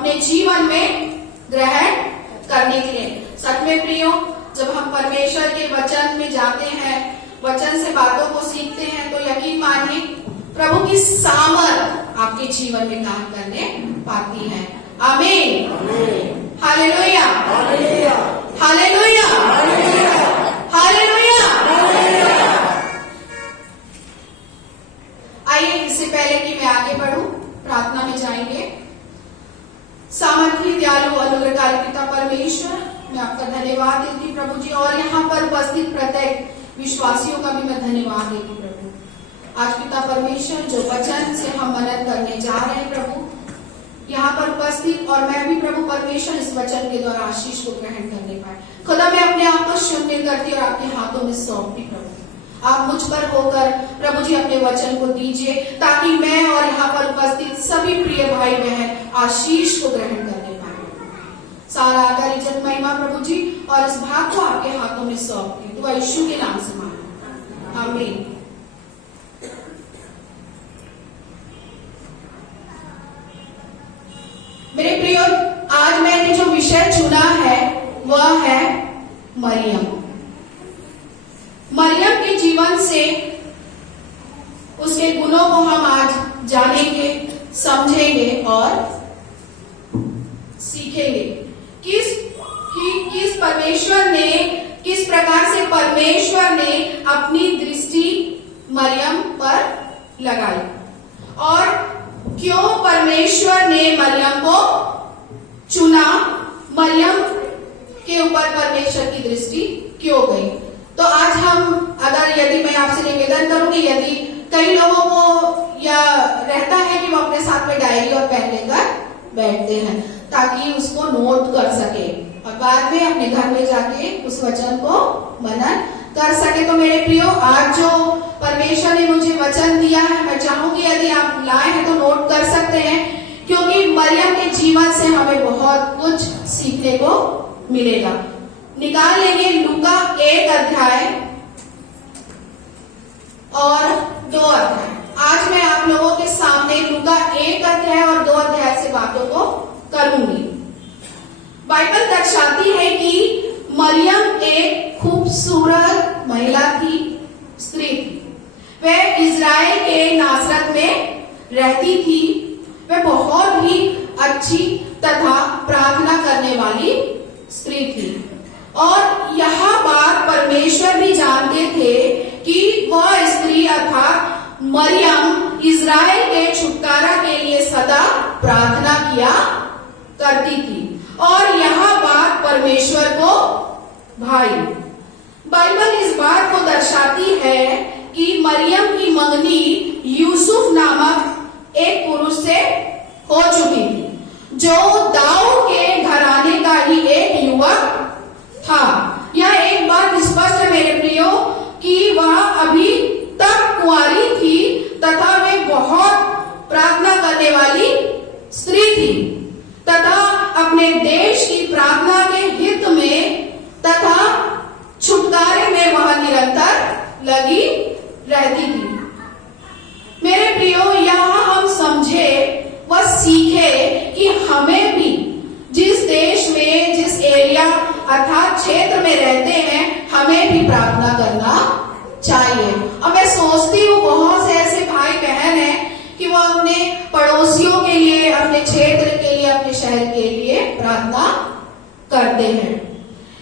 अपने जीवन में ग्रहण करने के लिए। सच में प्रियो, जब हम परमेश्वर के वचन में जाते हैं, वचन से बातों को सीखते हैं, तो यकीन मानिए प्रभु की सामर्थ आपके जीवन में काम करने पाती है। आमीन, हालेलुया, हालेलुया, हालेलुया। आइए, इससे पहले कि मैं आगे बढ़ूं, प्रार्थना में जाएंगे। सामर्थी, दयालु, अनुग्रहकारी पिता परमेश्वर, मैं आपका धन्यवाद देती प्रभु जी, और यहाँ पर उपस्थित प्रत्येक विश्वासियों का भी मैं धन्यवाद देती प्रभु। आज पिता परमेश्वर, जो वचन से हम मनन करने जा रहे हैं प्रभु, यहाँ पर उपस्थित और मैं भी प्रभु परमेश्वर इस वचन के द्वारा आशीष को ग्रहण करने पाए। खुदा, मैं अपने आप को शून्य करती और आपके हाथों में सौंपती प्रभु। आप मुझ पर होकर प्रभु जी अपने वचन को दीजिए, ताकि मैं और यहाँ पर उपस्थित सभी प्रिय भाई बहन आशीष को ग्रहण करने पाए। सारा आदर, इज्जत, महिमा प्रभु जी, और इस भाग को आपके हाथों में सौंपती, दुआ यीशु के नाम से मांगती, आमीन। मेरे प्रियो, आज मैंने जो विषय चुना है वह है मरियम। मरियम के जीवन से उसके गुणों को हम आज जानेंगे, समझेंगे और सीखेंगे। किस परमेश्वर ने, किस प्रकार से परमेश्वर ने अपनी दृष्टि मरियम पर लगाई, और क्यों परमेश्वर ने मरियम को चुना, मरियम के ऊपर परमेश्वर की दृष्टि क्यों गई। तो आज हम, यदि मैं आपसे निवेदन करूंगी, यदि कई लोगों को यह रहता है कि वो अपने साथ में डायरी और पेन लेकर बैठते हैं, ताकि उसको नोट कर सके और बाद में अपने घर में जाके उस वचन को मनन कर सके। तो मेरे प्रियो, आज जो परमेश्वर ने मुझे वचन दिया है, मैं चाहूंगी यदि आप लाए हैं तो नोट कर सकते हैं, क्योंकि मरियम के जीवन से हमें बहुत कुछ सीखने को मिलेगा। निकाल लेंगे लूका 1 अध्याय और 2 अध्याय। आज मैं आप लोगों के सामने लूका 1 अध्याय और 2 अध्याय से बातों को करूंगी। बाइबल दर्शाती है कि मरियम एक खूबसूरत महिला थी, स्त्री थी। वह इजराइल के नासरत में रहती थी। वह बहुत ही अच्छी तथा प्रार्थना करने वाली स्त्री थी, और यह बात परमेश्वर भी जानते थे कि वह स्त्री अर्थात मरियम इजराइल के छुटकारा के लिए सदा प्रार्थना किया करती थी, और यह बात परमेश्वर को भाई। बाइबल इस बात को दर्शाती है कि मरियम की मंगनी यूसुफ नामक एक पुरुष से हो चुकी थी, जो दाऊद के घराने का ही एक युवक था। यह एक बात स्पष्ट है मेरे प्रियो कि वह अभी तक कुंवारी थी तथा वे बहुत प्रार्थना करने वाली स्त्री थी, तथा अपने देश की प्रार्थना के हित में तथा छुटकारे में वह निरंतर लगी रहती थी। मेरे प्रियो, यहाँ हम समझे व सीखे कि हमें भी जिस देश में, जिस एरिया अर्थात क्षेत्र में रहते हैं, हमें भी प्रार्थना करना चाहिए। और मैं सोचती हूँ बहुत से ऐसे भाई बहन हैं कि वो अपने पड़ोसियों के लिए, अपने क्षेत्र के लिए, अपने शहर के लिए प्रार्थना करते हैं,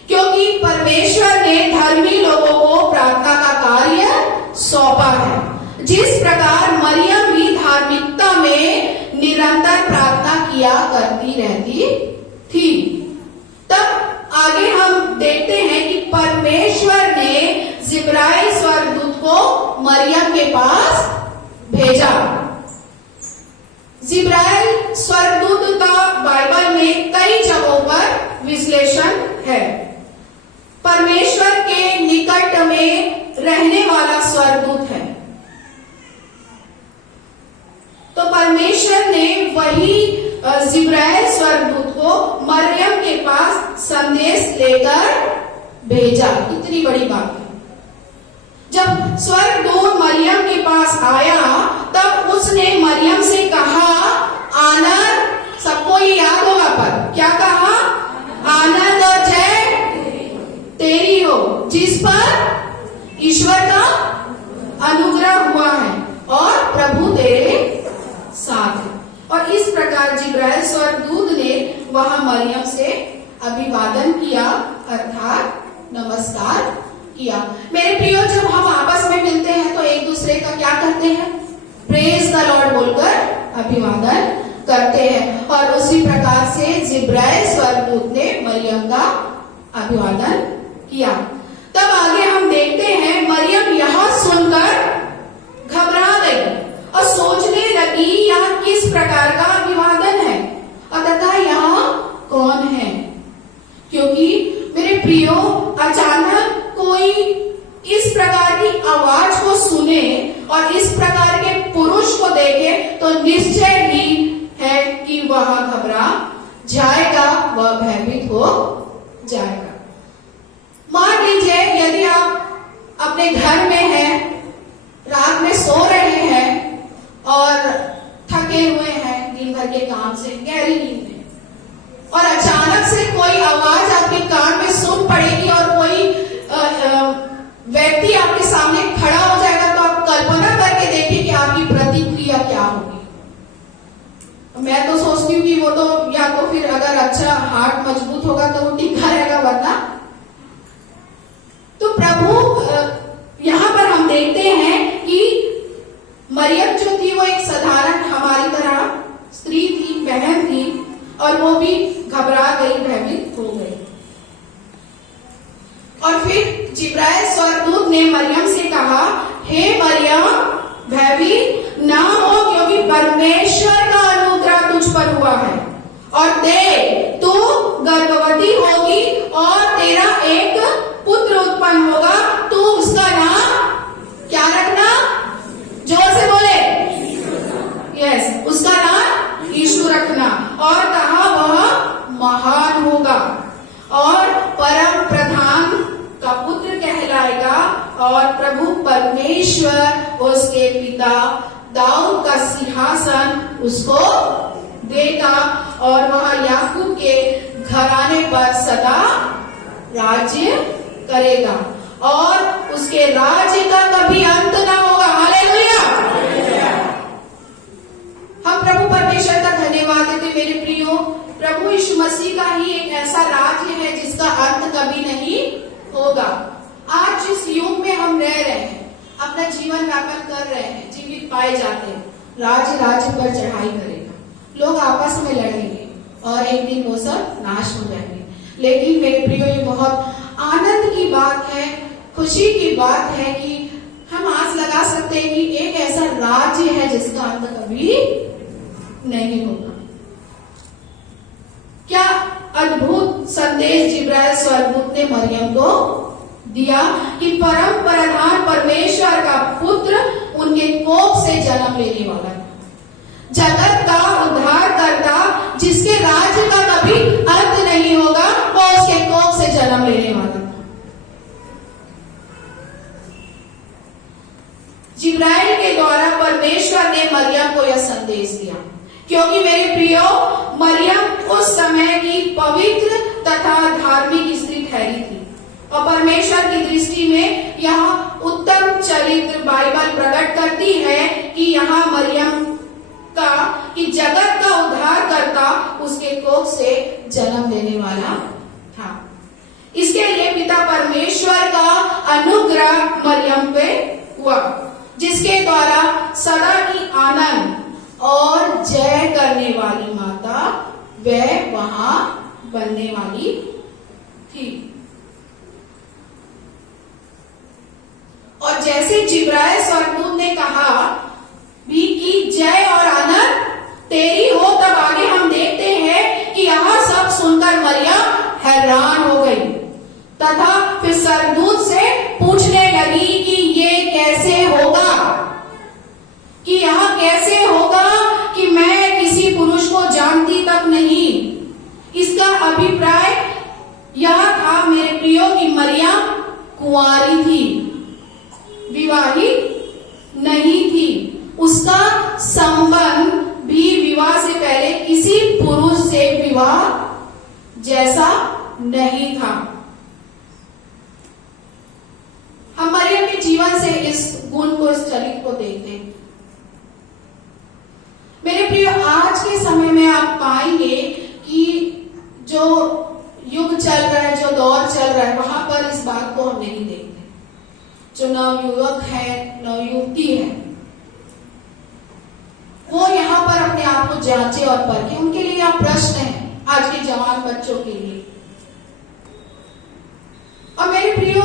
क्योंकि परमेश्वर ने धर्मी लोगों को प्रार्थना का कार्य सौंपा है। जिस प्रकार मरियम भी धार्मिकता में निरंतर प्रार्थना किया करती रहती थी। तब आगे हम देखते हैं कि परमेश्वर ने जिब्राइल स्वर्गदूत को मरियम के पास भेजा। जिब्राइल स्वर्गदूत का बाइबल में कई जगहों पर विश्लेषण है। परमेश्वर के निकट में रहने वाला स्वर्गदूत है। तो परमेश्वर ने वही जिब्राइल स्वर्गदूत को मरियम के पास संदेश लेकर भेजा। इतनी बड़ी बात है। जब स्वर्गदूत मरियम के पास आया, तब उसने मरियम से कहा, आनर, सबको ये याद हो साथ है। और इस प्रकार जिब्राइल स्वर्गदूत ने वहां मरियम से अभिवादन किया अर्थात नमस्कार किया। मेरे प्रियो, जब हम आपस में मिलते हैं तो एक दूसरे का क्या करते हैं? प्रेज द लॉर्ड बोलकर अभिवादन करते हैं। और उसी प्रकार से जिब्राइल स्वर्गदूत ने मरियम का अभिवादन किया। तब आगे हम देखते हैं मरियम यह सुनकर घबरा गई और सोचने लगी यह किस प्रकार का अभिवादन है और तथा यह कौन है, क्योंकि मेरे प्रियो अचानक कोई इस प्रकार की आवाज को सुने और इस प्रकार के पुरुष को देखे तो निश्चय ही है कि वह घबरा जाएगा, वह भयभीत हो जाएगा। मान लीजिए यदि आप अपने घर में हैं, रात में सो रहे हैं और थके हुए हैं दिन भर के काम से, गहरी नींद में, और अचानक से कोई आवाज आपके कान में सुन पड़ेगी और कोई व्यक्ति आपके सामने खड़ा हो जाएगा, तो आप कल्पना करके देखिए कि आपकी प्रतिक्रिया क्या होगी। मैं तो सोचती हूँ कि वो तो या तो फिर अगर अच्छा हार्ट मजबूत होगा तो वो टिका रहेगा, वरना तो प्रभु यहाँ पर हम देखते हैं कि मरियम जो थी वो एक साधारण हमारी तरह स्त्री थी, बहन थी, और वो भी घबरा गई, भयभीत हो गई। और फिर जिब्राइल स्वर्गदूत ने मरियम से कहा, हे मरियम, भयभीत ना हो, क्योंकि परमेश्वर का अनुग्रह तुझ पर हुआ है, और देख तू गर्भवती होगी और तेरा एक पुत्र उत्पन्न होगा, तू उसका नाम क्या रखना? जोर से बोले। यस, उसका नाम यीशु रखना। और कहा वह महान होगा और परम प्रधान का पुत्र कहलाएगा, और प्रभु परमेश्वर उसके पिता दाऊद का सिंहासन उसको देगा, और वह याकूब के घराने पर सदा राज्य करेगा, और उसके राज्य का कभी अंत ना होगा। हालेलुया। हम प्रभु परमेश्वर का धन्यवाद देते मेरे प्रियो। प्रभु यीशु मसीह का ही एक ऐसा राज्य है जिसका अंत कभी नहीं होगा। आज जिस युग में हम रह रहे हैं, अपना जीवन यापन कर रहे हैं, जीवित पाए जाते हैं, राज्य पर चढ़ाई करेगा, लोग आपस में लड़ेंगे और एक दिन वो सब नाश हो जाएंगे। लेकिन मेरे प्रियो, ये बहुत आनंद की बात है, खुशी की बात है कि हम आस लगा सकते हैं कि एक ऐसा राज्य है जिसका अंत कभी नहीं होगा। क्या अद्भुत संदेश जिब्राइल स्वर्गदूत ने मरियम को दिया कि परम प्रधान परमेश्वर का पुत्र उनके कोख से जन्म लेने वाला है, जगत का उद्धार करता, जिसके राज्य का कभी अंत नहीं होगा, वो उसके कोख से जन्म लेने वाला। जिब्राइल के द्वारा परमेश्वर ने मरियम को यह संदेश दिया, क्योंकि मेरे प्रियो, मरियम उस समय की पवित्र तथा धार्मिक स्त्री ठहरी थी, और परमेश्वर की दृष्टि में यह उत्तम चरित्र बाइबल प्रकट करती है कि यहाँ मरियम का कि जगत का उद्धार करता उसके कोख से जन्म लेने वाला था। इसके लिए पिता परमेश्वर का अनुग्रह मरियम पे हुआ, जिसके द्वारा सदा की आनंद और जय करने वाली माता वह वहां बनने वाली थी। और जैसे जिब्राइल स्वर्गदूत ने कहा भी कि जय और आनंद तेरी हो, तब आगे हम देखते हैं कि यह सब सुनकर मरियम हैरान हो गई तथा फिर स्वर्गदूत से पूछने लगी कि ये कैसे होगा, कि यह कैसे होगा कि मैं किसी पुरुष को जानती तक नहीं। इसका अभिप्राय यह था मेरे प्रियो कि मरियम कुंवारी थी, विवाहित नहीं थी, उसका संबंध भी विवाह से पहले किसी पुरुष से विवाह जैसा नहीं था। हम मरियम के जीवन से इस गुण को, इस चरित्र को देखते हैं। मेरे प्रिय, आज के समय में आप पाएंगे कि जो युग चल रहा है, जो दौर चल रहा है, वहां पर इस बात को हम नहीं देखते। जो नवयुवक है, नवयुवती है, वो यहाँ पर अपने आप को जांचे और परखे। उनके लिए यह प्रश्न है, आज के जवान बच्चों के लिए। और मेरे प्रियो,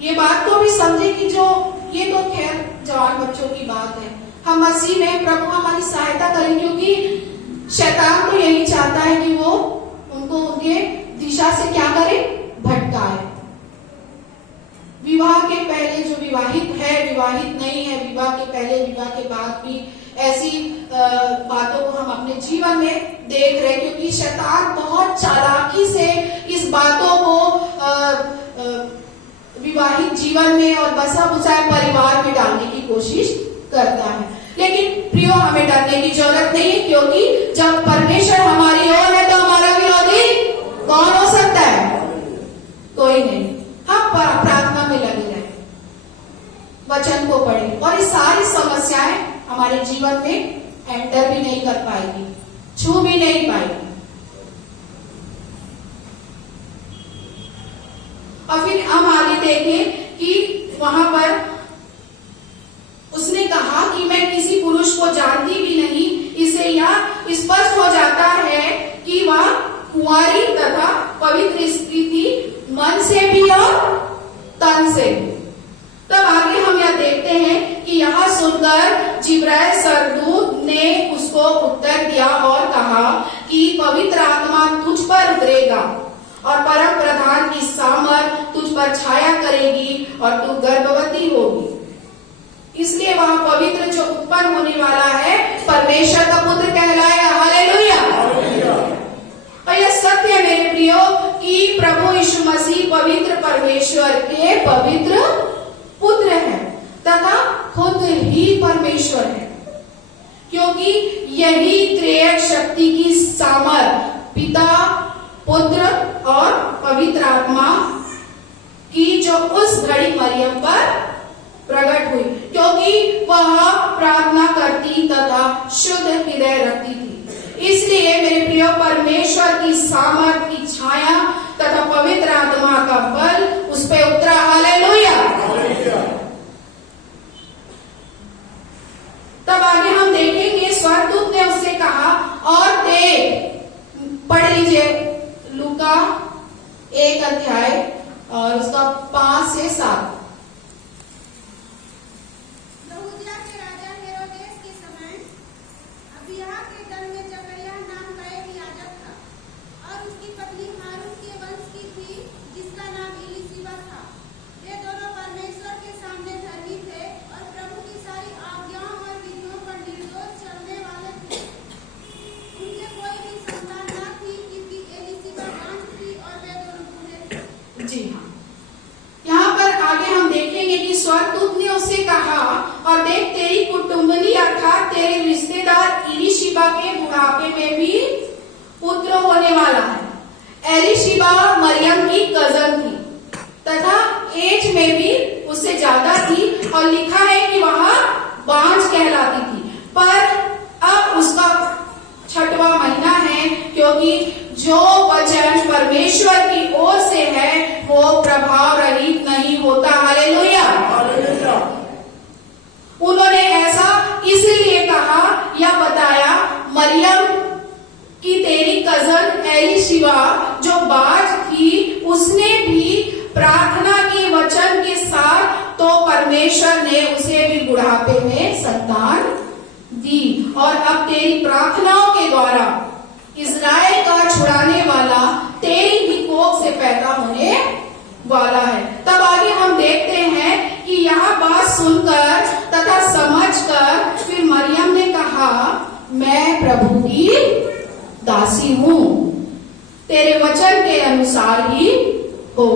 ये बात तो भी समझे कि जो ये तो खैर जवान बच्चों की बात है, हम मसीह में प्रभु हमारी सहायता करें, क्योंकि शैतान तो यही चाहता है कि वो उनको उनके दिशा से क्या करे, भटकाए। विवाह के पहले जो विवाहित है, विवाहित नहीं है, विवाह के पहले विवाह के बाद भी ऐसी बातों को हम अपने जीवन में देख रहे हैं, क्योंकि शैतान बहुत चालाकी से इस बातों को विवाहित जीवन में और बसा बुसाए परिवार में डालने की कोशिश करता है। लेकिन प्रियो, हमें डरने की जरूरत नहीं है, क्योंकि जब परमेश्वर हमारी ओर है तो हमारा विरोधी कौन हो सकता है? कोई नहीं। हम प्रार्थना में लगे रहे, वचन को पढ़े, और ये सारी समस्याएं हमारे जीवन में एंटर भी नहीं कर पाएगी, छू भी नहीं पाएगी। और फिर हम आगे देखें कि वहां पर उसने कहा कि मैं किसी पुरुष को जानती भी नहीं। इसे यह स्पष्ट हो जाता है कि वह कुंवारी तथा पवित्र स्त्री थी, मन से भी और तन से भी। तब आगे हम यह देखते हैं कि यह सुनकर जिब्राइल स्वर्गदूत ने उसको उत्तर दिया और कहा कि पवित्र आत्मा तुझ पर उतरेगा और परम प्रधान की सामर्थ तुझ पर छाया करेगी और तू गर्भवती होगी। इसलिए वह पवित्र जो उत्पन्न होने वाला है परमेश्वर का पुत्र कहलाएगा। हालेलुया। और यह सत्य है मेरे प्रियो कि प्रभु यीशु मसीह पवित्र परमेश्वर के पवित्र पुत्र है तथा खुद ही परमेश्वर है, क्योंकि यही त्रिएक शक्ति की सामर्थ पिता, पुत्र और पवित्र आत्मा की जो उस घड़ी मरियम पर प्रकट हुई, क्योंकि वह प्रार्थना करती तथा शुद्ध हृदय रखती थी। इसलिए मेरे प्रियो, परमेश्वर की सामर्थ की छाया तथा पवित्र आत्मा का बल उस पे उतरा। हालेलुया। तब आगे हम देखेंगे, स्वर्गदूत ने उससे कहा, और देख, पढ़ लीजिए लूका 1 अध्याय और उसका 5 से 7। जी हाँ, यहाँ पर आगे हम देखेंगे कि स्वर्गदूत ने उससे कहा, और देख, तेरी कुटुंबनी अर्थात तेरे रिश्तेदार एलीशिबा के बुढ़ापे में भी पुत्र होने वाला है। एलीशिबा मरियम की कजन थी तथा एज में भी उससे ज्यादा थी, और लिखा है कि वह बांझ कहलाती थी। पर अब उसका 6वां महीना है, क्योंकि जो वचन परमेश्वर की ओर से है वो प्रभाव रहित नहीं होता। हालेलुया। उन्होंने ऐसा इसलिए कहा या बताया, मरियम की तेरी कजन एलीशिबा जो बाज थी, उसने भी प्रार्थना के वचन के साथ तो परमेश्वर ने उसे भी बुढ़ापे में संतान दी, और अब तेरी प्रार्थनाओं के द्वारा इज़राइल का छुड़ाने वाला तेरी भी कोख से पैदा होने वाला है। तब आगे हम देखते हैं कि यह बात सुनकर तथा समझकर फिर मरियम ने कहा, मैं प्रभु की दासी हूँ, तेरे वचन के अनुसार ही हो।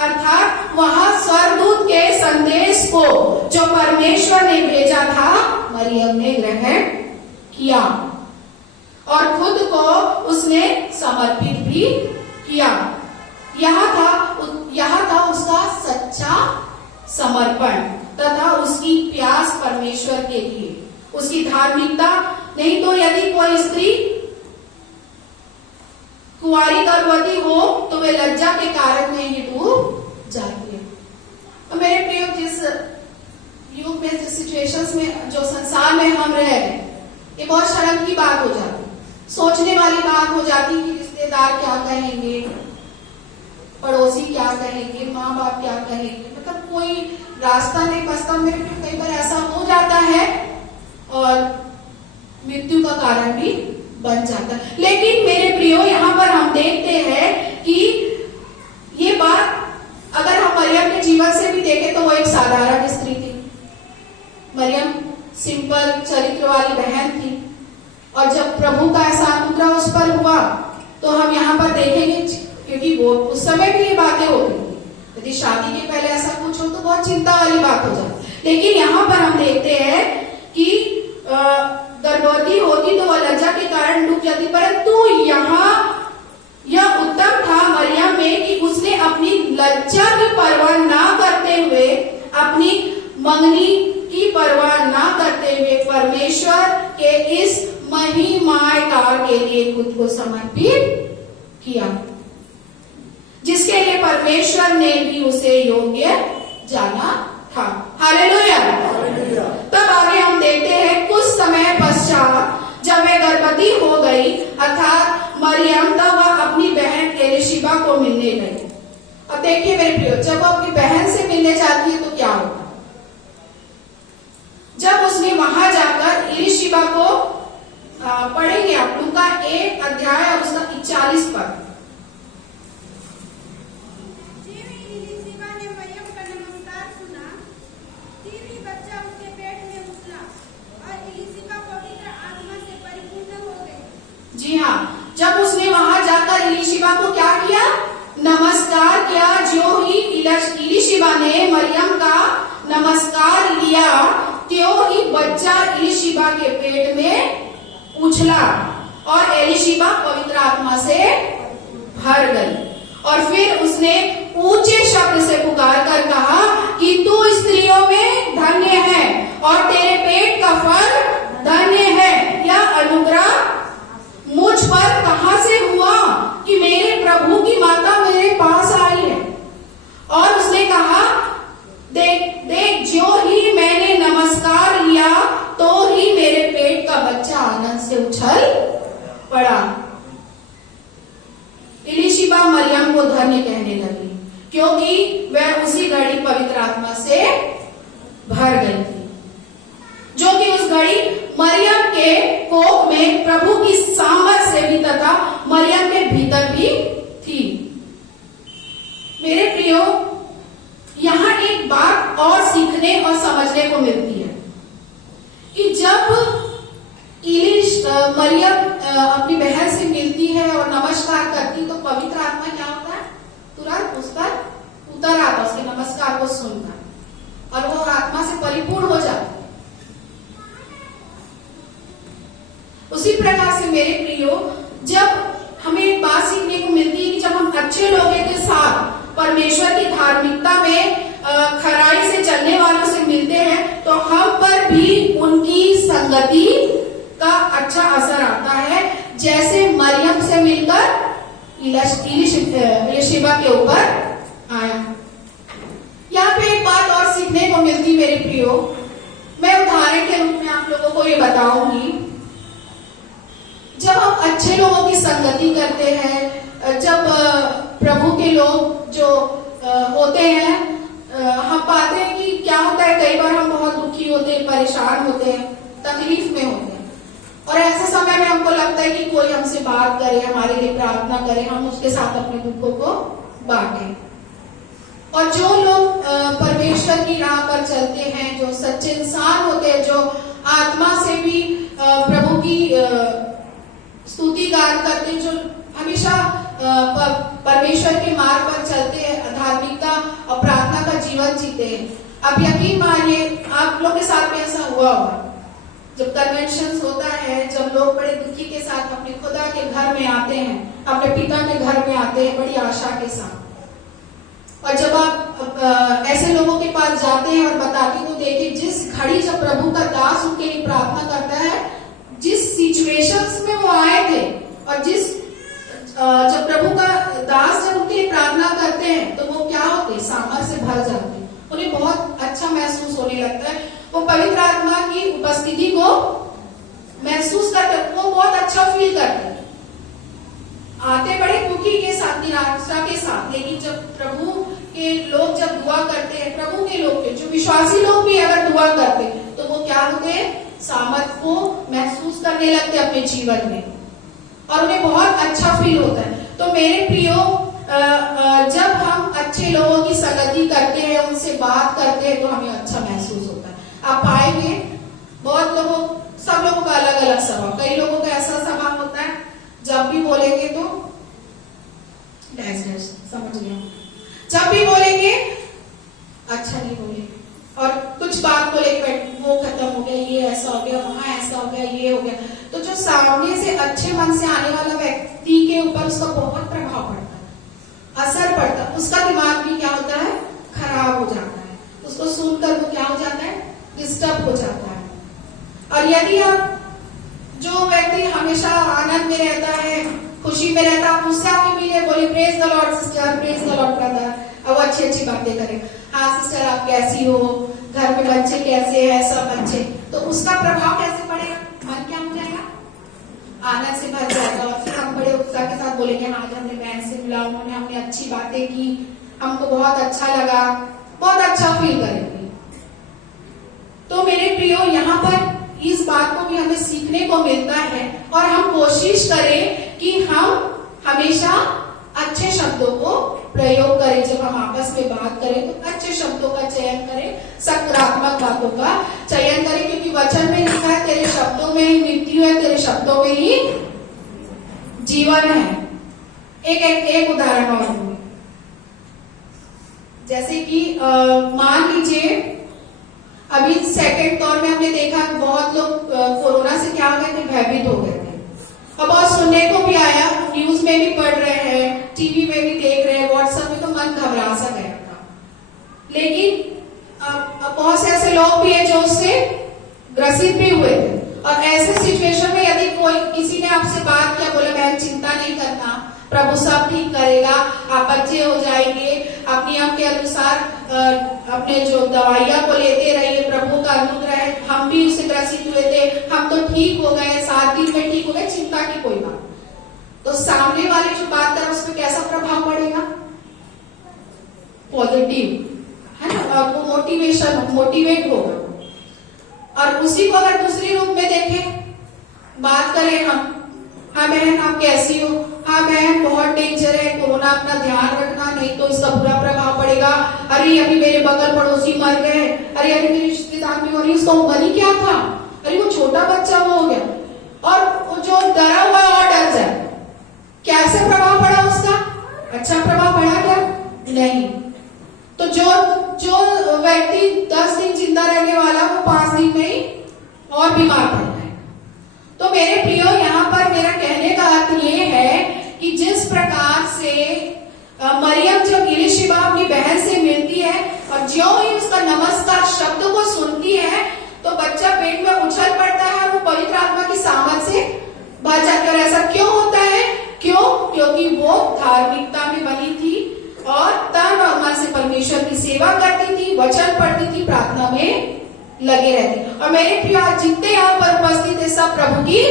अर्थात वह स्वर्गदूत के संदेश को जो परमेश्वर ने भेजा था, मरियम ने ग्रहण किया और खुद को उसने समर्पित भी किया। यह था उसका सच्चा समर्पण तथा उसकी प्यास परमेश्वर के लिए। उसकी धार्मिकता। नहीं तो यदि कोई स्त्री कुंवारी गर्भवती हो तो वे लज्जा के कारण में ही डूब जाती है। तो मेरे प्रिय, जिस युग में, जिस सिचुएशंस में, जो संसार में हम रह रहे हैं, ये बहुत शर्म की बात हो जाती, सोचने वाली बात हो जाती कि रिश्तेदार क्या कहेंगे, पड़ोसी क्या कहेंगे, माँ बाप क्या कहेंगे, मतलब कोई रास्ता नहीं बचता। मेरे कई बार ऐसा हो जाता है और मृत्यु का कारण भी बन जाता है। लेकिन मेरे प्रियो, यहाँ पर हम देखते हैं कि ये बात अगर हम मरियम के जीवन से भी देखें तो वो एक साधारण स्त्री थी। मरियम सिंपल चरित्र वाली बहन थी, और जब प्रभु का ऐसा अनुग्रह उस पर हुआ तो हम यहाँ पर देखेंगे, क्योंकि वो उस समय भी ये बातें होती थी, यदि शादी के पहले ऐसा कुछ हो तो बहुत चिंता वाली बात हो जाती। लेकिन यहाँ पर हम देखते हैं कि गर्भवती होती तो वह लज्जा के कारण डूब जाती, परंतु यहाँ यह उत्तम था मरियम में कि उसने अपनी लज्जा की परवाह ना करते हुए, अपनी मंगनी की परवाह ना करते हुए परमेश्वर के इस महिमाय कार्य के लिए खुद को समर्पित किया, जिसके लिए परमेश्वर ने भी उसे योग्य जाना था। हालेलुया। तब आगे हम देखते हैं, कुछ समय पश्चात जब वे गर्भवती हो गई, अर्थात मरियम, तब वह अपनी बहन एलिशिबा को मिलने गई। अब देखिए मेरे प्रियो, जब वो अपनी बहन से मिलने जाती है तो क्या होता है? जब उसने वहां जाकर एलिशिबा को पढ़ेंगे आप लूका 1 अध्याय और उसका 41 पद। जी हाँ, जब उसने वहां जाकर एलिशिबा को क्या किया? नमस्कार किया। जो ही एलिशिबा ने मरियम का नमस्कार लिया, त्यों ही बच्चा एलिशिबा के पेट में उछला और एलिशिबा पवित्र आत्मा से भर गई। और फिर उसने ऊंचे शब्द से पुकार कर कहा कि तू स्त्रियों में धन्य है और तेरे पेट का फल धन्य है। यह अनुग्रह मुझ पर कहां से हुआ कि मेरे प्रभु की माता मेरे पास आई है? और उसने कहा, देख देख, जो ही मैंने नमस्कार लिया तो ही मेरे पेट का बच्चा आनंद से उछल पड़ा। एलिशिबा मरियम को धन्य कहने लगी, क्योंकि वह उसी घड़ी पवित्र आत्मा से भर गई थी, जो कि उस घड़ी मरियम के कोख में प्रभु की सामर्थ से भी तथा मरियम के भीतर भी थी। मेरे प्रियो, यहाँ एक बात और सीखने और समझने को मिलती है कि जब मरियम अपनी बहन से मिलती है और नमस्कार करती, तो पवित्र आत्मा क्या होता है? तुरंत उस पर उतर आता, उसके नमस्कार को सुनता और वो आत्मा से परिपूर्ण हो जाता। उसी प्रकार से मेरे प्रियो, जब हमें एक बात सीखने को मिलती है कि जब हम अच्छे लोगों के साथ परमेश्वर की धार्मिकता में खराई से चलने वालों से मिलते हैं, तो हम पर भी उनकी संगति का अच्छा असर आता है, जैसे मरियम से मिलकर एलिशिबा के ऊपर आया। यहाँ पे एक बात और सीखने को मिलती मेरे प्रियो, मैं उदाहरण के रूप में आप लोगों को ये बताऊंगी। जब हम अच्छे लोगों की संगति करते हैं, जब प्रभु के लोग जो होते हैं, हम पाते हैं कि क्या होता है, कई बार हम बहुत दुखी होते हैं, परेशान होते हैं, तकलीफ में होते हैं, और ऐसे समय में हमको लगता है कि कोई हमसे बात करे, हमारे लिए प्रार्थना करे, हम उसके साथ अपने दुखों को बांटें। और जो लोग परमेश्वर की राह पर चलते हैं, जो सच्चे इंसान होते हैं, जो आत्मा से भी प्रभु की स्तुति गान करते हैं, जो हमेशा परमेश्वर के मार्ग पर चलते हैं, धार्मिकता और प्रार्थना का जीवन जीते हैं। अब यकीन मानिए, आप लोग के साथ में ऐसा हुआ होगा, जब कन्वेंशन होता है, जब लोग बड़े दुखी के साथ अपने खुदा के घर में आते हैं, अपने पिता के घर में आते हैं बड़ी आशा के साथ, और जब आप ऐसे लोगों के पास जाते हैं और बताते तो देखिए, जिस घड़ी जब प्रभु का दास उनके लिए प्रार्थना करता है, जिस सिचुएशंस में वो आए थे, और जब प्रभु का दास जब उनके लिए प्रार्थना करते हैं तो वो क्या होते, सामर्थ से भर जाते हैं, उन्हें बहुत अच्छा महसूस होने लगता है, वो पवित्र आत्मा की उपस्थिति को महसूस करते, वो बहुत अच्छा फील करते हैं। आते बड़े दुखी के साथ, निराशा के साथ, लेकिन जब प्रभु के लोग जब दुआ करते हैं, प्रभु के लोग के जो विश्वासी लोग भी अगर दुआ करते हैं तो वो क्या होते हैं, सामर्थ को महसूस करने लगते अपने जीवन में, और उन्हें बहुत अच्छा फील होता है। तो मेरे प्रियो, जब हम अच्छे लोगों की संगति करते हैं, उनसे बात करते हैं, तो हमें अच्छा महसूस होता है। आप पाएंगे बहुत लोगों, सब लोगों का अलग अलग स्वभाव, कई लोगों का ऐसा स्वभाव होता है जब भी बोलेंगे तो डैश डैश, समझ गया, जब भी बोलेंगे अच्छा नहीं बोलेंगे, और कुछ बात को लेकर वो खत्म हो गया, ये ऐसा हो गया, वहां ऐसा हो गया, ये हो गया। तो जो सामने से अच्छे मन से आने वाला व्यक्ति के ऊपर उसका बहुत प्रभाव पड़ता है, असर पड़ता है, उसका दिमाग भी क्या होता है, खराब हो जाता है, उसको सुनकर वो क्या हो जाता है, डिस्टर्ब हो जाता है। और यदि आप, जो व्यक्ति हमेशा आनंद में रहता है, खुशी में रहता है, आप उससे आके मिले, बोले praise the Lord sister, praise the Lord brother, अब अच्छी अच्छी बातें करें, हाँ सिस्टर आप कैसी हो, घर में बच्चे कैसे हैं, सब अच्छे, तो उसका प्रभाव कैसे पड़ेगा, मन क्या हो जाएगा, आनंद से भर जाएगा, और फिर हम बड़े उत्साह के साथ बोलेंगे हाँ आज हमने बहन से मिला, उन्होंने हमने अच्छी बातें की, हमको बहुत अच्छा लगा, बहुत अच्छा फील करेंगे। तो मेरे प्रियो, यहाँ पर इस बात को भी हमें सीखने को मिलता है, और हम कोशिश करें कि हम हमेशा अच्छे शब्दों को प्रयोग करें, जब हम आपस में बात करें तो अच्छे शब्दों का चयन करें, सकारात्मक बातों का चयन करें, क्योंकि वचन में लिखा है तेरे शब्दों में ही मृत्यु है, तेरे शब्दों में ही जीवन है। एक उदाहरण और दूंगी, जैसे कि मान लीजिए अभी सेकंड दौर में हमने देखा बहुत लोग कोरोना से क्या हो गए थे, भयभीत हो गए थे, और बहुत सुनने को भी आया, न्यूज में भी पढ़ रहे हैं, टीवी में भी देख रहे हैं, व्हाट्सएप में तो मन घबरा सा गया था। लेकिन बहुत से ऐसे लोग भी हैं जो उससे ग्रसित भी हुए थे, और ऐसे सिचुएशन में यदि कोई किसी ने आपसे बात किया, बोले बहन चिंता नहीं करना, प्रभु सब ठीक करेगा, आप अच्छे हो जाएंगे, आप नियम के अनुसार अपने जो दवाइयां को लेते रहिए, प्रभु का अनुग्रह है, हम भी उससे ग्रसित हुए थे, हम तो ठीक हो गए, 7 दिन में ठीक हो गए, चिंता की कोई बात। तो सामने वाले जो बात कर उस पर कैसा प्रभाव पड़ेगा, पॉजिटिव है ना, और वो मोटिवेट होगा। और उसी को अगर दूसरी रूप में देखें, बात करें हम, हाँ बहन आप कैसी हो, हाँ बहन बहुत डेंजर है कोरोना, अपना ध्यान रखना नहीं तो इसका बुरा प्रभाव पड़ेगा, अरे अभी मेरे बगल पड़ोसी मर गए, अरे अभी मेरी रिश्तेदार में हो रही, उसका उम्र ही क्या था, अरे वो छोटा बच्चा वो हो गया, और वो जो डरा हुआ और डर जाए, कैसे प्रभाव पड़ा उसका, अच्छा प्रभाव पड़ा क्या, नहीं। तो जो व्यक्ति 10 दिन जिंदा रहने वाला वो 5 दिन में ही और बीमार पड़ जाएगा। तो मेरे प्रियो, यहाँ पर मेरा कहने का अर्थ ये है कि जिस प्रकार से मरियम जब इलिशिबा अपनी बहन से मिलती है और ज्यों ही उसका नमस्कार शब्द को सुनती है तो बच्चा पेट में उछल पड़ता है, वो पवित्र आत्मा की सामर्थ से भर जाता है। ऐसा क्यों होता है, क्यों, क्योंकि वो धार्मिकता में बनी थी और तन और मन से परमेश्वर की सेवा करती थी, वचन पढ़ती थी, प्रार्थना में लगे रहते। और मेरे प्रिय, जितने यहाँ पर उपस्थित है सब प्रभु की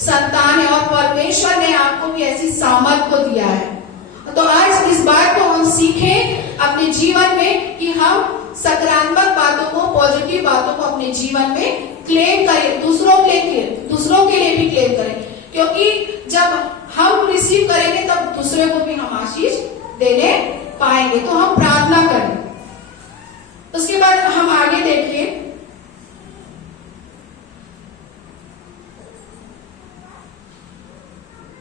संतान है, और परमेश्वर ने आपको भी ऐसी सामर्थ को दिया है। तो आज इस बात को हम सीखें अपने जीवन में कि हम सकारात्मक बातों को, पॉजिटिव बातों को अपने जीवन में क्लेम करें, दूसरों के लिए भी क्लेम करें, क्योंकि जब हम रिसीव करेंगे तब दूसरे को भी हम आशीष देने पाएंगे। तो हम प्रार्थना करें। उसके बाद हम आगे देखिए,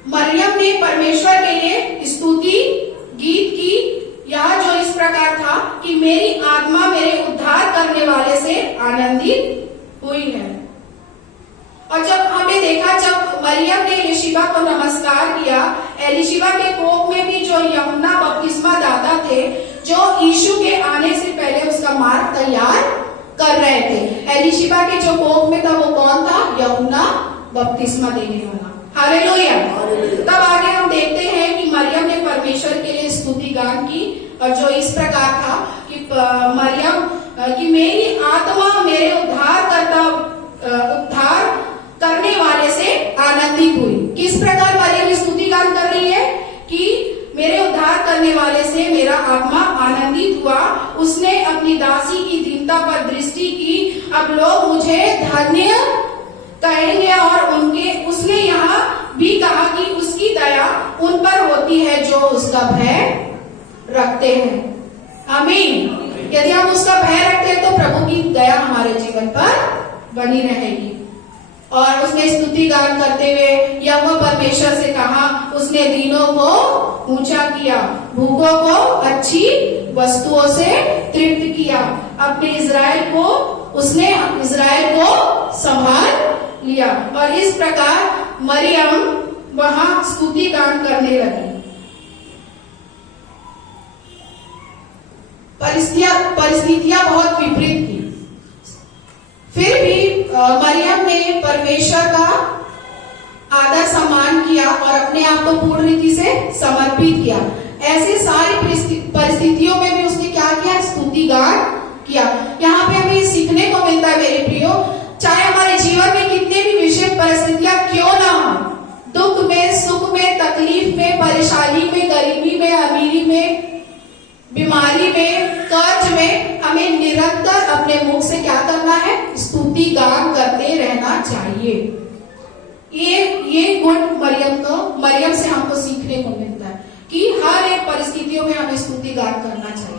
मरियम ने परमेश्वर के लिए स्तुति गीत की। यह जो इस प्रकार था कि मेरी आत्मा मेरे उद्धार करने वाले से आनंदित हुई है। और जब हमने देखा, जब मरियम ने एलिशिबा को नमस्कार किया, एलिशिबा के कोख में भी जो यूहन्ना बपतिस्मा दाता थे, जो यीशु के आने से पहले उसका मार्ग तैयार कर रहे थे। एलीशिबा के जो कोख में था वो कौन था? यूहन्ना बपतिस्मा देने वाला। हालेलुया। तब आगे हम देखते हैं कि मरियम ने परमेश्वर के लिए स्तुति गान की, और जो इस प्रकार था कि मरियम कि मेरी आत्मा मेरे उद्धार करने वाले से आनंदित हुई। किस प्रकार मरियम स्तुति गान कर रही है? कि मेरे उद्धार करने वाले से मेरा आत्मा आनंदित हुआ, उसने अपनी दासी की दीनता पर दृष्टि की, अब लोग मुझे धन्य कहेंगे। और उसने यहाँ भी कहा कि उसकी दया उन पर होती है जो उसका भय रखते हैं। आमीन। यदि हम उसका भय रखते हैं तो प्रभु की दया हमारे जीवन पर बनी रहेगी। और उसने स्तुति गान करते हुए यहोवा परमेश्वर से कहा, उसने दीनों को ऊंचा किया, भूखों को अच्छी वस्तुओं से तृप्त किया, अपने उसने इजराइल को संभाल लिया। और इस प्रकार मरियम वहां स्तुति गान करने लगी। परिस्थितियां बहुत विपरीत थी, फिर भी मरियम ने परमेश्वर का आदर सम्मान किया और अपने आप को पूर्ण रीति से समर्पित किया। ऐसे सारी परिस्थितियों में भी उसने क्या किया? स्तुति गान किया। यहाँ पे हमें सीखने को मिलता है मेरे प्रियो, चाहे हमारे जीवन में कितने भी विषम परिस्थितियां क्यों ना हो, दुख में, सुख में, तकलीफ में, परेशानी में, गरीबी में, अमीरी में, बीमारी में, कर्ज में, हमें निरंतर अपने मुख से क्या करना है? स्तुति गान करते रहना चाहिए। ये गुण मरियम से हमको सीखने को मिलता है कि हर एक परिस्थितियों में हमें स्तुति गान करना चाहिए।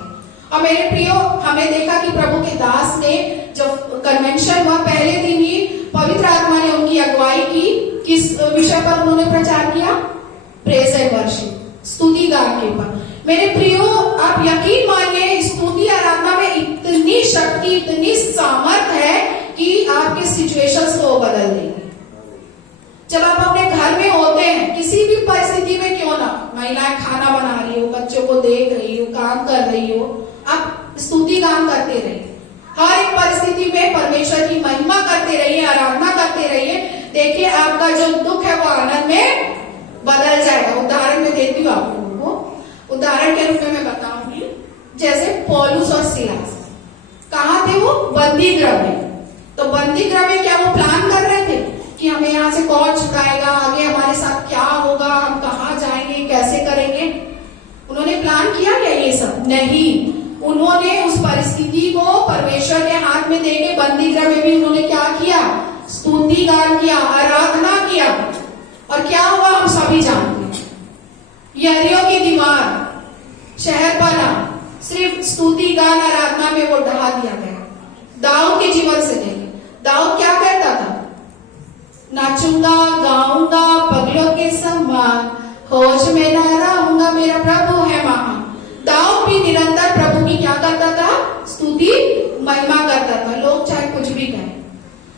और मेरे प्रियो, हमें देखा कि प्रभु के दास ने जब कन्वेंशन हुआ पहले दिन ही पवित्र आत्मा ने उनकी अगुवाई की। किस विषय पर उन्होंने प्रचार किया? प्रेज एंड वर्शिप, स्तुति गान के ऊपर। मेरे प्रियो, आप यकीन मानिए, स्तुति आराधना में इतनी शक्ति, इतनी सामर्थ है कि आपके सिचुएशंस को बदल देंगे। जब आप अपने घर में होते हैं, किसी भी परिस्थिति में क्यों ना, महिलाएं खाना बना रही हो, बच्चों को देख रही हो, काम कर रही हो, आप स्तुति गान करते रहिए। हर एक परिस्थिति में परमेश्वर की महिमा करते रहिए, आराधना करते रहिए। देखिए, आपका जो दुख है वो आनंद में बदल जाएगा। उदाहरण में देती हूँ आप लोगों को, उदाहरण के रूप में मैं बताऊंगी। जैसे पौलुस और सिलास कहाँ थे? वो बंदी गृह में। तो बंदी गृह में क्या वो प्लान कर रहे थे कि हमें यहाँ से कौन छुड़ाएगा, आगे हमारे साथ क्या होगा, हम कहाँ जाएंगे, कैसे करेंगे? उन्होंने प्लान किया क्या ये सब? नहीं। उन्होंने उस परिस्थिति को परमेश्वर के हाथ में देके बंदी गृह में भी उन्होंने क्या किया? स्तुति गान किया, आराधना किया। और क्या हुआ हम सभी जानते हैं। यरीहो की दीवार, शहर बना, सिर्फ स्तुति गान आराधना में वो ढहा दिया गया। दाऊद के जीवन से देखें, दाऊद क्या करता था? नाचूंगा, गाऊंगा, पगलों के समान, होश में न रहूंगा, मेरा प्रभु है महान। दाऊद भी निरंतर प्रभु की क्या करता था? स्तुति महिमा करता था, लोग चाहे कुछ भी कहें।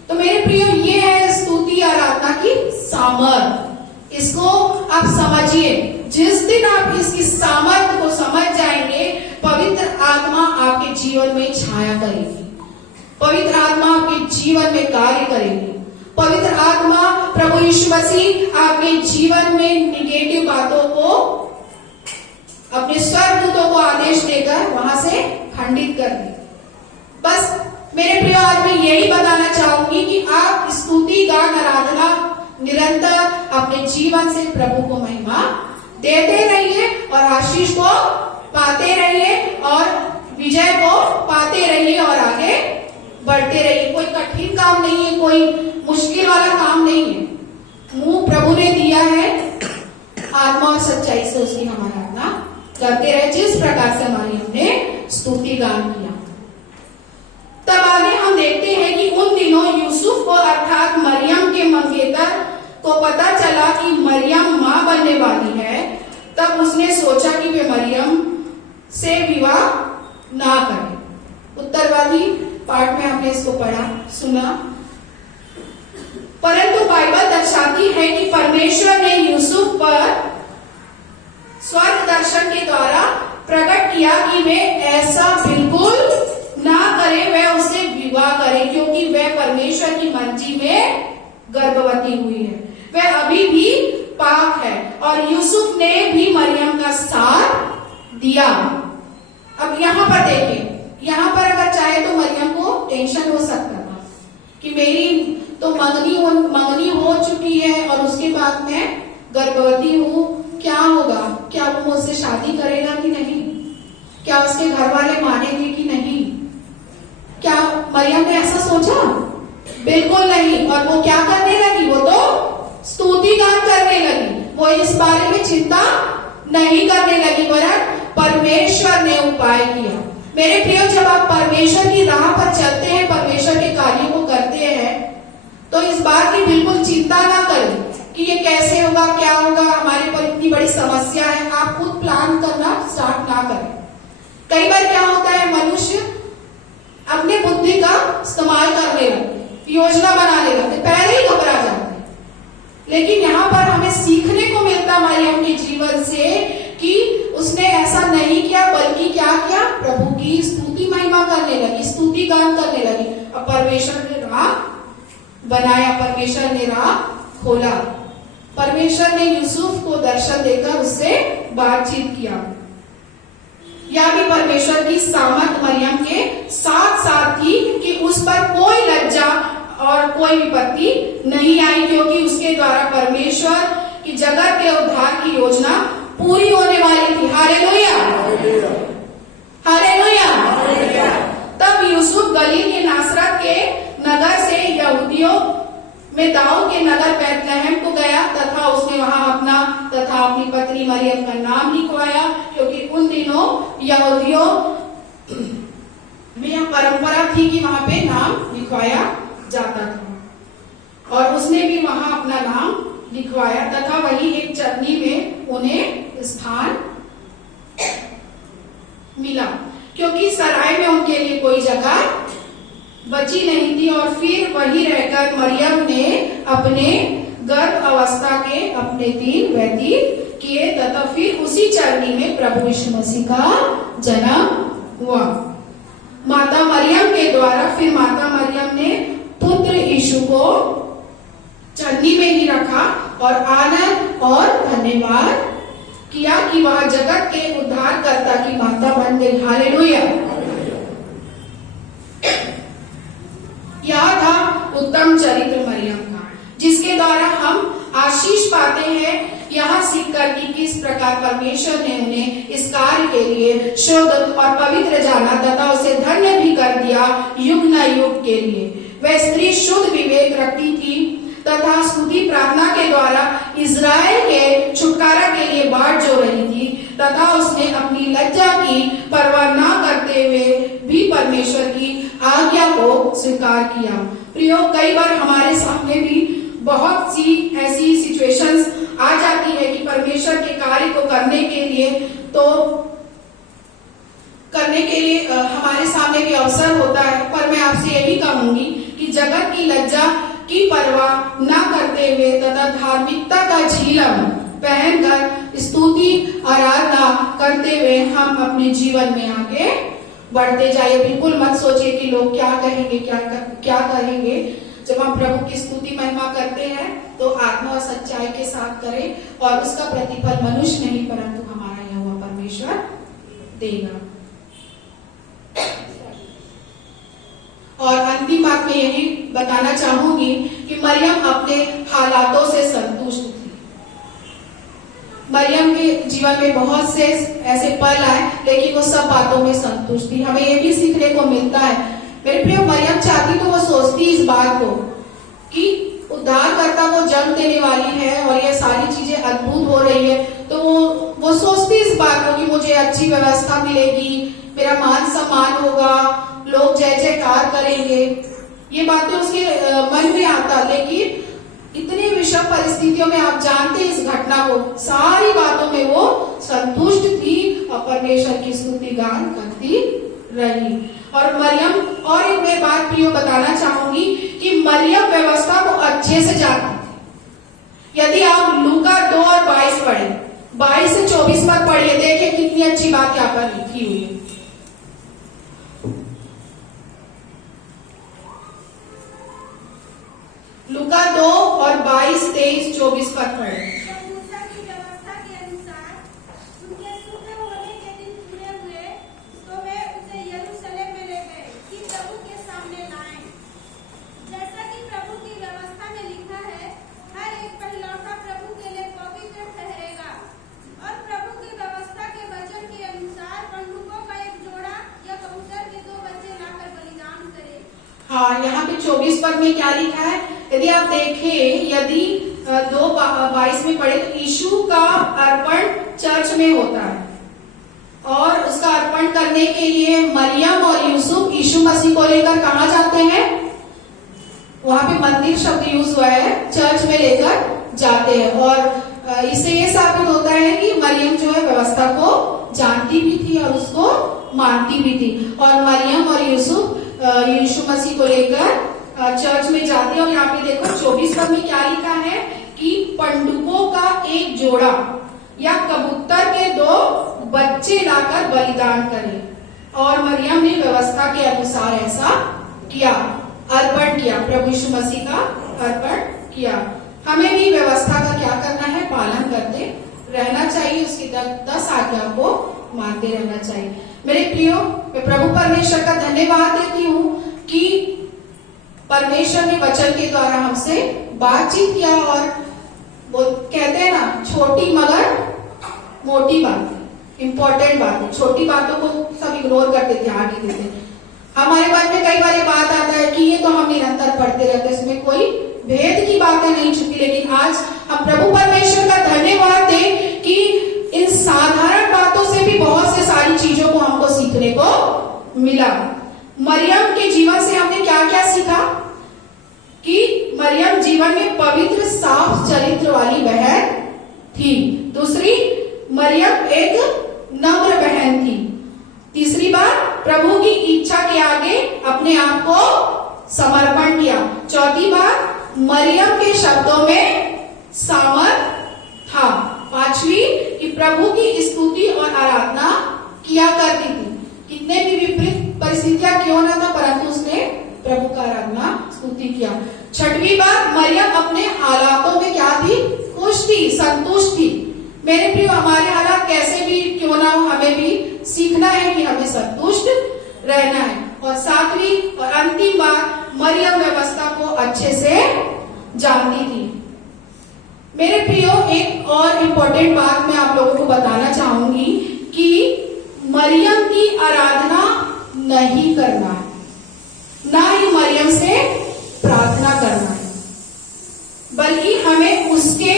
तो मेरे प्रियो, ये है स्तुति आराधना की सामर्थ। इसको आप समझिए। जिस दिन आप इसकी सामर्थ को समझ जाएंगे, पवित्र आत्मा आपके जीवन में छाया करेगी, पवित्र आत्मा आपके जीवन में कार्य करेगी। पवित्र आत्मा प्रभु यीशु मसीह आपके जीवन में निगेटिव बातों को अपने स्वर्गदूतों को आदेश देकर वहां से खंडित कर दे। बस मेरे प्रिय, आज मैं यही बताना चाहूंगी कि आप स्तुति गान आराधना निरंतर अपने जीवन से प्रभु को महिमा देते रहिए और आशीष को पाते रहिए और विजय को पाते रहिए और आगे बढ़ते रहिए। कोई कठिन काम नहीं है, कोई मुश्किल वाला काम नहीं है। मुंह प्रभु ने दिया है, आत्मा और सच्चाई से उसकी हम आराधना करते रहे, जिस प्रकार से हमारी हमने स्तुति गान किया। तब आगे हम देखते हैं कि उन दिनों यूसुफ को अर्थात मरियम के मंगेतर को पता चला कि मरियम मां बनने वाली है। तब उसने सोचा कि वे मरियम से विवाह ना करें। उत्तरवादी पाठ में हमने इसको पढ़ा, सुना। परंतु बाइबल दर्शाती है कि परमेश्वर ने यूसुफ पर स्वर्ग दर्शन के द्वारा प्रकट किया कि वे ऐसा बिल्कुल ना करे, वह उससे विवाह करे, क्योंकि वह परमेश्वर की मर्जी में गर्भवती हुई है, वह अभी भी पाक है। और यूसुफ ने भी मरियम का साथ दिया। अब यहाँ पर देखिए, यहाँ पर अगर चाहे तो मरियम को टेंशन हो सकता था कि मेरी तो मंगनी हो चुकी है और उसके बाद मैं गर्भवती हूँ, क्या होगा, क्या वो मुझसे शादी करेगा कि नहीं, क्या उसके घर वाले मानेंगे कि नहीं। क्या मरियम ने ऐसा सोचा? बिल्कुल नहीं। और वो क्या करने लगी? वो तो स्तुति गान करने लगी। वो इस बारे में चिंता नहीं करने लगी, वरन परमेश्वर ने उपाय किया। मेरे प्रियो, जब आप परमेश्वर की राह पर चलते हैं, परमेश्वर के कार्यों को करते हैं, तो इस बात की बिल्कुल चिंता ना करें कि ये कैसे होगा, क्या होगा, हमारे पर इतनी बड़ी समस्या है। आप खुद प्लान करना स्टार्ट ना करें। कई बार क्या होता है, मनुष्य अपने बुद्धि का इस्तेमाल करने लगते, योजना बनाने लगते, पहले ही घबरा जाते हैं। लेकिन यहाँ पर हमें सीखने को मिलता मरियम के जीवन से कि उसने ऐसा नहीं किया, बल्कि क्या किया, प्रभु की स्तुति महिमा करने लगी, स्तुति गान करने लगी। और परमेश्वर ने राह बनाया, परमेश्वर ने राह खोला। परमेश्वर ने यूसुफ को दर्शन देकर उससे बातचीत किया। या भी परमेश्वर की सामर्थ मरियम के साथ साथ थी कि उस पर कोई लज्जा और कोई विपत्ति नहीं आई, क्योंकि उसके द्वारा परमेश्वर की जगत के उद्धार की योजना पूरी होने वाली थी। Hallelujah, hallelujah. तब यूसुफ गलील के नासरत के नगर से यहूदियों में दाऊद के नगर बैतलहम को गया, तथा उसने वहां अपना तथा अपनी पत्नी मरियम का नाम लिखवाया, क्योंकि उन दिनों यहूदियों में यह परंपरा थी कि वहां पे नाम लिखवाया जाता था। और उसने भी वहां अपना नाम लिखवाया, तथा वही एक चटनी में उन्हें स्थान मिला, क्योंकि सराय में उनके लिए कोई जगह बची नहीं थी। और फिर वहीं रहकर मरियम ने अपने गर्भ अवस्था के अपने दिन व्यतीत किए, तथा फिर उसी चरनी में प्रभु यीशु मसीह का जन्म हुआ। माता मरियम के द्वारा फिर माता मरियम ने पुत्र यीशु को चरनी में ही रखा और आनंद और धन्यवाद किया कि वह जगत के उद्धारकर्ता की माता बन गई। हालेलुया। यह था उत्तम चरित्र मरियम का, जिसके द्वारा हम आशीष पाते हैं, यह सीखकर कि किस प्रकार परमेश्वर ने उन्हें इस कार्य के लिए शुद्ध और पवित्र जाना, तथा उसे धन्य भी कर दिया युग न युग के लिए। वह स्त्री शुद्ध विवेक रखती थी, तथा स्तुति प्रार्थना के द्वारा इज़राइल के छुटकारा के लिए बाट जो रही थी, तथा उसने अपनी लज्जा की परवाह न करते हुए भी परमेश्वर की आज्ञा को स्वीकार किया। प्रियो, कई बार हमारे सामने भी बहुत सी ऐसी सिचुएशंस आ जाती है कि परमेश्वर के कार्य को करने के लिए हमारे सामने भी अवसर होता है, पर मैं आपसे यही कहूंगी कि जगत की लज्जा की परवाह न करते हुए तथा धार्मिकता का झीलम पहनकर स्तुति आराधना करते हुए हम अपने जीवन में आगे बढ़ते जाइए। बिल्कुल मत सोचिए कि लोग क्या कहेंगे, क्या कहेंगे। जब हम प्रभु की स्तुति महिमा करते हैं तो आत्मा और सच्चाई के साथ करें, और उसका प्रतिफल मनुष्य नहीं परंतु हमारा यहोवा परमेश्वर देगा। और अंतिम बात मैं यही बताना चाहूंगी कि मरियम अपने हालातों से संतुष्ट थी। मरियम के जीवन में बहुत से ऐसे पल आए, लेकिन वो सब बातों में संतुष्ट थी। हमें ये भी सीखने को मिलता है, मेरे प्रिय, मरियम चाहती तो वो सोचती इस बात को कि उद्धारकर्ता को जन्म देने वाली है और ये सारी चीजें अद्भुत हो रही है, तो वो सोचती इस बात को कि मुझे अच्छी व्यवस्था मिलेगी, मेरा मान सम्मान होगा, लोग जय जयकार करेंगे, ये बातें उसके मन में आता। लेकिन इतनी विषम परिस्थितियों में आप जानते इस घटना को, सारी बातों में वो संतुष्ट थी और परमेश्वर की स्तुति गान करती रही। और मरियम, और एक मैं बात प्रियो बताना चाहूंगी कि मरियम व्यवस्था को अच्छे से जानती थी। यदि आप लूका 2 और 22 पढ़ें 22 से 24 पद पढ़िए, देखिए कितनी अच्छी बात यहाँ पर लिखी हुई है। लूका 2 और 22, 23, 24 पद पढ़े। हाँ, यहाँ पे 24 पद में क्या लिखा है, यदि आप देखें, यदि 2:22 में पढ़े तो यीशु का अर्पण चर्च में होता है और उसका अर्पण करने के लिए मरियम और यूसुफ यीशु मसीह को लेकर कहाँ जाते हैं, वहां पे मंदिर शब्द यूज हुआ है, चर्च में लेकर जाते हैं। और इससे ये साबित होता है कि मरियम जो है व्यवस्था को जानती भी थी और उसको मानती भी थी। और मरियम और यूसुफ यीशु मसीह को लेकर चर्च में जाते हैं। और यहाँ पे देखो 24 पद में क्या लिखा है कि पंडुकों का एक जोड़ा या कबूतर के 2 बच्चे लाकर बलिदान करें। और मरियम ने व्यवस्था के अनुसार ऐसा किया, अर्पण किया, प्रभु यीशु मसीह का अर्पण किया। हमें भी व्यवस्था का क्या करना है, पालन करते रहना चाहिए, उसकी 10 आज्ञा को मानते रहना चाहिए। मेरे प्रियो, मैं प्रभु परमेश्वर का धन्यवाद देती हूँ कि परमेश्वर ने वचन के द्वारा हमसे बातचीत किया। और वो कहते हैं ना, छोटी मगर मोटी बातें, इंपॉर्टेंट बातें, छोटी बातों को सब इग्नोर करते थे, आगे देते। हमारे मन में कई बार ये बात आता है कि ये तो हम निरंतर पढ़ते रहते, इसमें कोई भेद की बातें नहीं छुपी। लेकिन आज हम प्रभु परमेश्वर का धन्यवाद दें कि इन साधारण बातों से भी बहुत से सारी चीजों को हमको सीखने को मिला। मरियम के जीवन से हमने क्या क्या सीखा कि मरियम जीवन में पवित्र साफ चरित्र वाली बहन थी। दूसरी, मरियम एक नम्र बहन थी। तीसरी बात, प्रभु की इच्छा के आगे अपने आप को समर्पण किया। चौथी बात, मरियम के शब्दों में सामर्थ था। पांचवी, कि प्रभु की स्तुति और आराधना किया करती थी। कितने भी विपरीत परिस्थितियां क्यों न था, परंतु उसने प्रभु का आराधना स्तुति किया। छठवीं बात, मरियम अपने हालातों में क्या थी, खुश थी, संतुष्ट थी। मेरे प्रिय, हमारे हालात कैसे भी क्यों ना हो, हमें भी सीखना है कि हमें संतुष्ट रहना है। और सातवीं और अंतिम बात, मरियम व्यवस्था को अच्छे से जानती थी। मेरे प्रियो, एक और इम्पोर्टेंट बात मैं आप लोगों को बताना चाहूंगी कि मरियम की आराधना नहीं करना है, ना ही मरियम से प्रार्थना करना है, बल्कि हमें उसके,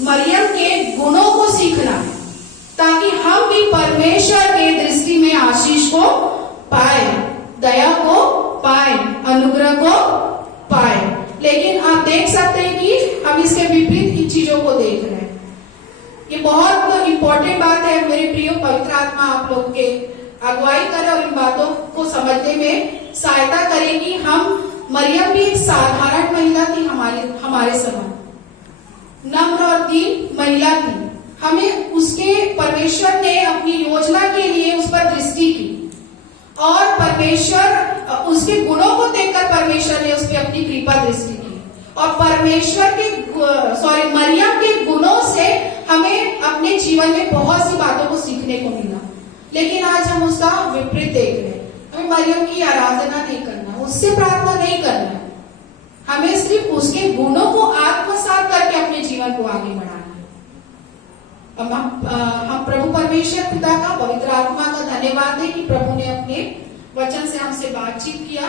मरियम के गुणों को सीखना है, ताकि हम भी परमेश्वर के दृष्टि में आशीष को पाए, दया को पाए, अनुग्रह को पाए। लेकिन आप देख सकते हैं कि हम इसके विपरीत इन चीजों को देख रहे हैं। ये बहुत इंपॉर्टेंट बात है मेरे प्रियो। पवित्र आत्मा आप लोग के अगुवाई करे और इन बातों को समझने में सहायता करेगी। हम, मरियम भी एक साधारण महिला थी, हमारे समान नम्र और दीन महिला थी। हमें उसके, परमेश्वर ने अपनी योजना के लिए उस पर दृष्टि की और परमेश्वर, उसके गुणों को देखकर परमेश्वर ने उस पर अपनी कृपा दृष्टि की। और परमेश्वर के, मरियम के गुणों से हमें अपने जीवन में बहुत सी बातों को सीखने को मिला। लेकिन आज हम उसका विपरीत देख रहे हैं। हमें मरियम की आराधना नहीं करना, उससे प्रार्थना नहीं करना, हमें सिर्फ उसके गुणों को आत्मसात करके अपने जीवन को आगे बढ़ाना है। हम प्रभु परमेश्वर पिता का, पवित्र आत्मा का धन्यवाद है कि प्रभु ने अपने वचन से हमसे बातचीत किया।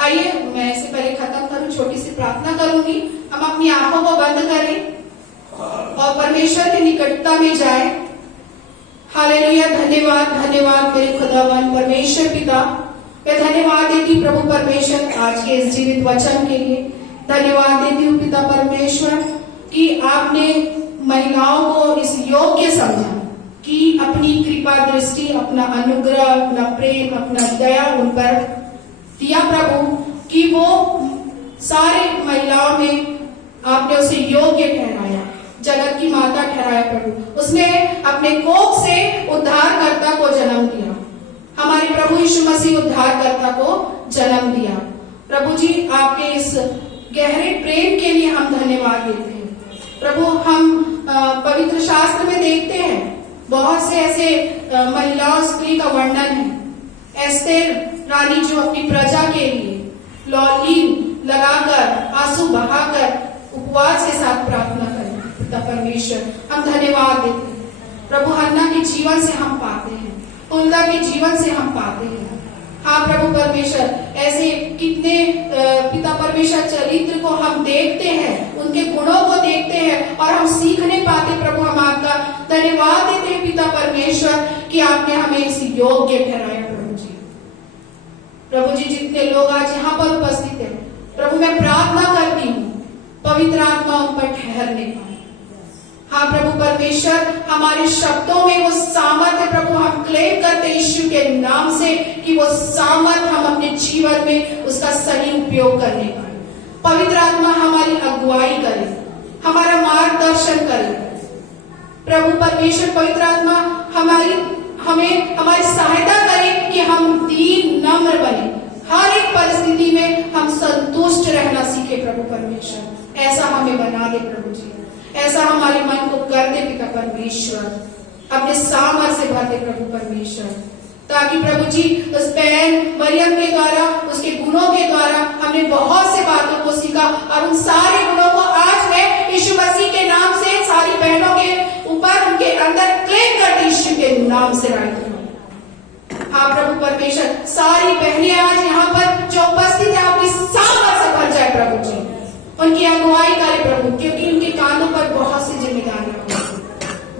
आइए मैं इससे पहले खत्म करूं, छोटी सी प्रार्थना करूंगी। हम अपनी आंखों को बंद करें और परमेश्वर की निकटता में जाए। हालेलुया, धन्यवाद, धन्यवाद मेरे खुदावन परमेश्वर पिता। मैं धन्यवाद देती प्रभु परमेश्वर आज के इस जीवित वचन के लिए। धन्यवाद देती हूँ पिता परमेश्वर कि आपने महिलाओं को इस योग्य समझा कि अपनी कृपा दृष्टि, अपना अनुग्रह, अपना प्रेम, अपना दया उन पर दिया प्रभु, कि वो सारे महिलाओं में आपने उसे योग्य ठहराया, जगत की की माता ठहराया प्रभु। उसने अपने कोख से उद्धारकर्ता को जन्म दिया। हमारे प्रभु यीशु मसीह उद्धारकर्ता को जन्म दिया। प्रभु जी, आपके इस गहरे प्रेम के लिए हम धन्यवाद देते हैं। प्रभु, हम पवित्र शास्त्र में देखते हैं बहुत से ऐसे महिलाओं स्त्री का वर्णन है। एस्तेर रानी जो अपनी प्रजा के लिए लौलीन लगाकर, आंसू बहाकर, उपवास के साथ प्रार्थना करें। पिता परमेश्वर, हम धन्यवाद देते हैं। प्रभु, हन्ना के जीवन से हम पाते हैं, उल्दा के जीवन से हम पाते हैं। हाँ प्रभु परमेश्वर, ऐसे कितने पिता परमेश्वर चरित्र को हम देखते हैं, उनके गुणों को देखते हैं और हम सीख नहीं पाते। प्रभु, हम आपका धन्यवाद देते हैं पिता परमेश्वर कि आपने हमें इस योग्य ठहराया। प्रभु जी, प्रभु जी, जितने लोग आज यहाँ पर उपस्थित हैं, प्रभु मैं प्रार्थना करती हूँ पवित्र आत्मा उन पर ठहरने पाए। हाँ प्रभु परमेश्वर, हमारे शब्दों में वो सामर्थ्य प्रभु हम क्लेम करते यीशु के नाम से कि वो सामर्थ्य हम अपने जीवन में उसका सही उपयोग करने पाए। पवित्र आत्मा हमारी अगुवाई करे, हमारा मार्गदर्शन करे। प्रभु परमेश्वर, पवित्र आत्मा हमें हमारी सहायता करे कि हम दीन नम्र बने, हर एक परिस्थिति में हम संतुष्ट रहना सीखे। प्रभु परमेश्वर, ऐसा हमें बना दे प्रभु जी, ऐसा हमारे मन को कर दे पिता परमेश्वर, अपने सामर्थ्य से भर दे प्रभु परमेश्वर, ताकि प्रभु जी उस बहन मरियम के द्वारा, उसके गुणों के द्वारा हमने बहुत से बातों को सीखा और उन सारे गुणों को आज मैं यीशु मसीह के नाम से सारी बहनों के ऊपर, उनके अंदर क्लेम करती यीशु के नाम से राइट। हाँ प्रभु परमेश्वर, सारी बहनें आज यहाँ पर जो उपस्थित है आपकी सामर्थ्य से भर जाए प्रभु जी, उनकी अगुवाई करे प्रभु, क्योंकि उनके कांधों पर बहुत सी जिम्मेदारियां होती हैं।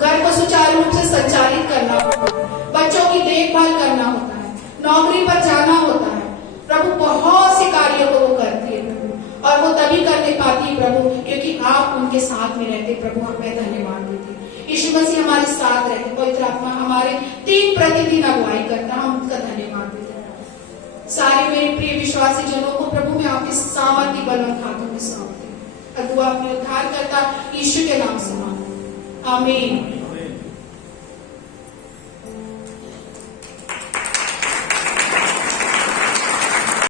घर को सुचारू रूप से संचालित करना होता है, बच्चों की देखभाल करना होता है, नौकरी पर जाना होता है। प्रभु, बहुत से कार्यों को वो करती है प्रभु, और वो तभी करने पाती है प्रभु क्योंकि आप उनके साथ में रहते। प्रभु, हमें धन्यवाद देते। यीशु मसीह हमारे साथ रहते, पवित्र आत्मा हमारे दिन प्रतिदिन अगुवाई करता, हम उनका धन्यवाद देते हैं। सारे मेरे प्रिय विश्वासी जनों को प्रभु मैं आपके सामर्थ्य बलवंत हाथों में सौंपती हूँ। दुआ अपने उद्धार करता यीशु के नाम से मांगो, आमीन।